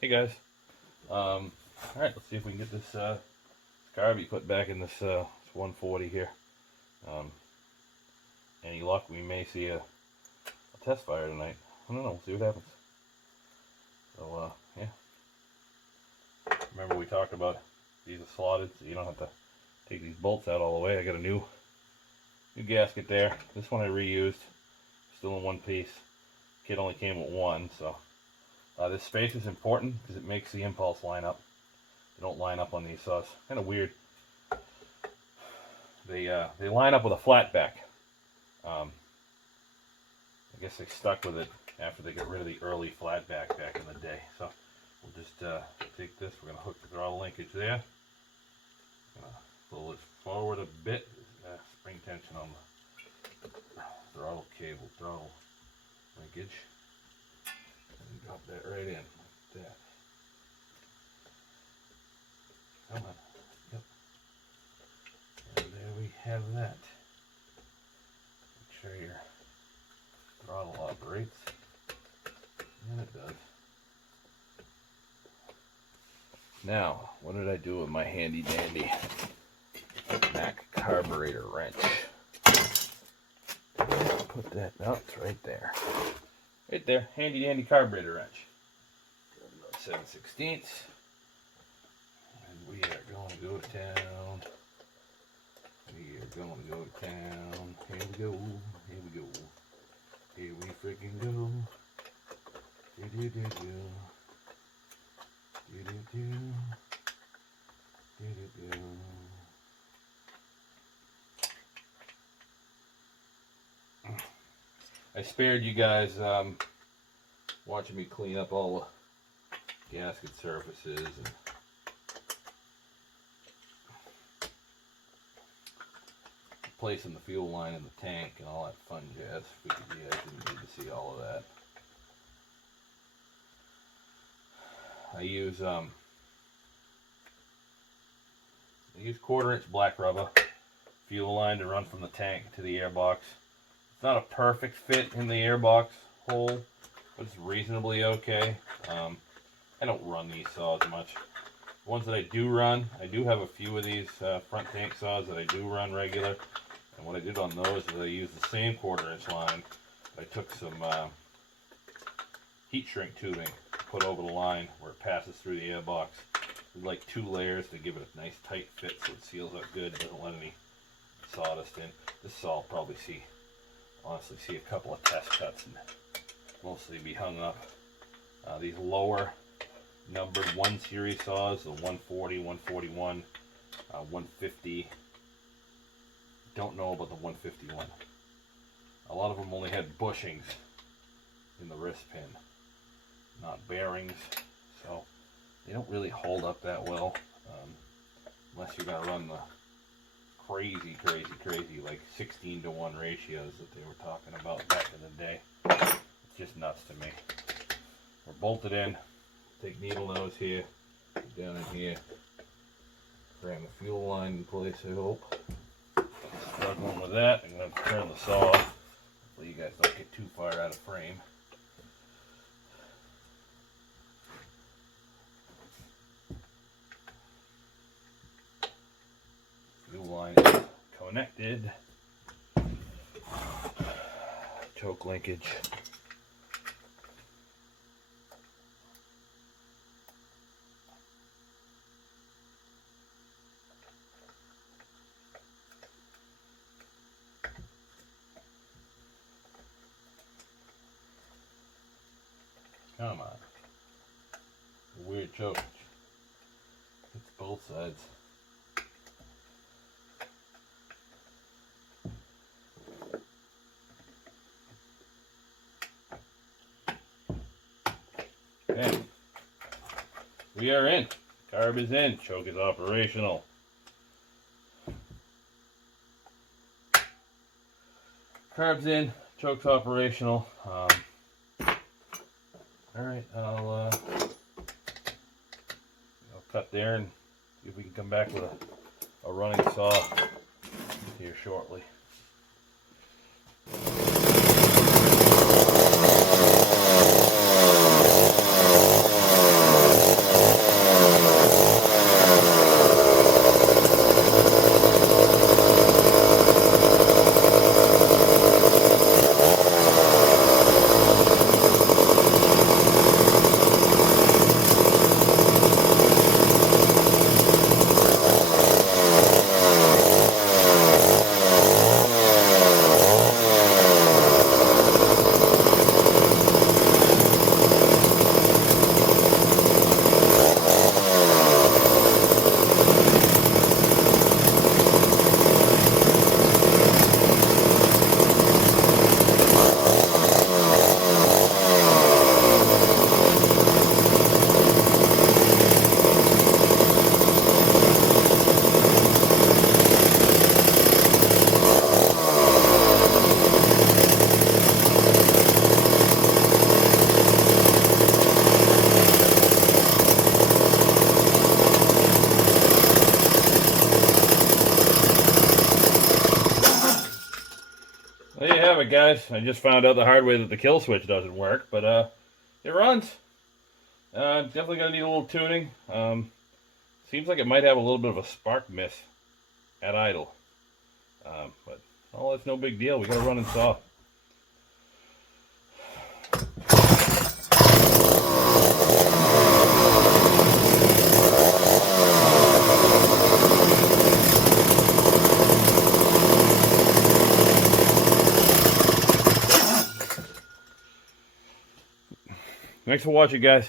Hey guys. Alright, let's see if we can get this Carby put back in this 140 here. Any luck, we may see a test fire tonight. I don't know, we'll see what happens. So, yeah. Remember we talked about these are slotted, so you don't have to take these bolts out all the way. I got a new gasket there. This one I reused, still in one piece. Kit only came with one, so this space is important because it makes the impulse line up. They don't line up on these saws. Kind of weird. They line up with a flat back. I guess they stuck with it after they got rid of the early flat back in the day. So we'll just take this. We're going to hook the throttle linkage there. Pull it forward a bit. Spring tension on the throttle cable, throttle linkage. And drop that right in like that. Come on. Yep. And there we have that. Make sure your throttle operates. And it does. Now, what did I do with my handy dandy Mac carburetor wrench? Put that, no, it's right there. Right there, handy dandy carburetor wrench. 7/16. And we are going to go to town. We are going to go to town. Here we go, here we go. Here we freaking go. Do-do-do-do. Do-do-do. Do-do-do. I spared you guys watching me clean up all the gasket surfaces and placing the fuel line in the tank and all that fun jazz. Figured you guys didn't need to see all of that. I use 1/4 inch black rubber fuel line to run from the tank to the airbox. It's not a perfect fit in the airbox hole, but it's reasonably okay. I don't run these saws much. The ones that I do run, I do have a few of these front tank saws that I do run regular. And what I did on those is I used the same 1/4 inch line. I took some heat shrink tubing, put over the line where it passes through the airbox. There's like 2 layers to give it a nice tight fit so it seals up good, doesn't let any sawdust in. This saw will probably honestly see a couple of test cuts and mostly be hung up. These lower numbered 1 series saws, the 140, 141, 150. Don't know about the 151. A lot of them only had bushings in the wrist pin, not bearings, so they don't really hold up that well unless you're going to run the crazy like 16:1 ratios that they were talking about back in the day. It's just nuts to me. We're bolted in. Take needle nose here, down in here, ram the fuel line in place, I hope. Struggling with that. I'm going to turn the saw off. Hopefully you guys don't get too far out of frame. Fuel line is connected. Choke linkage. Come on. Weird choke. It's both sides. Okay. We are in. Carb is in. Choke is operational. Carb's in. Choke's operational. Alright, I'll cut there and see if we can come back with a running saw here shortly. There you have it, guys. I just found out the hard way that the kill switch doesn't work, but it runs. Definitely gonna need a little tuning. Seems like it might have a little bit of a spark miss at idle. But oh, that's no big deal. We got to run and saw. Thanks for watching, guys.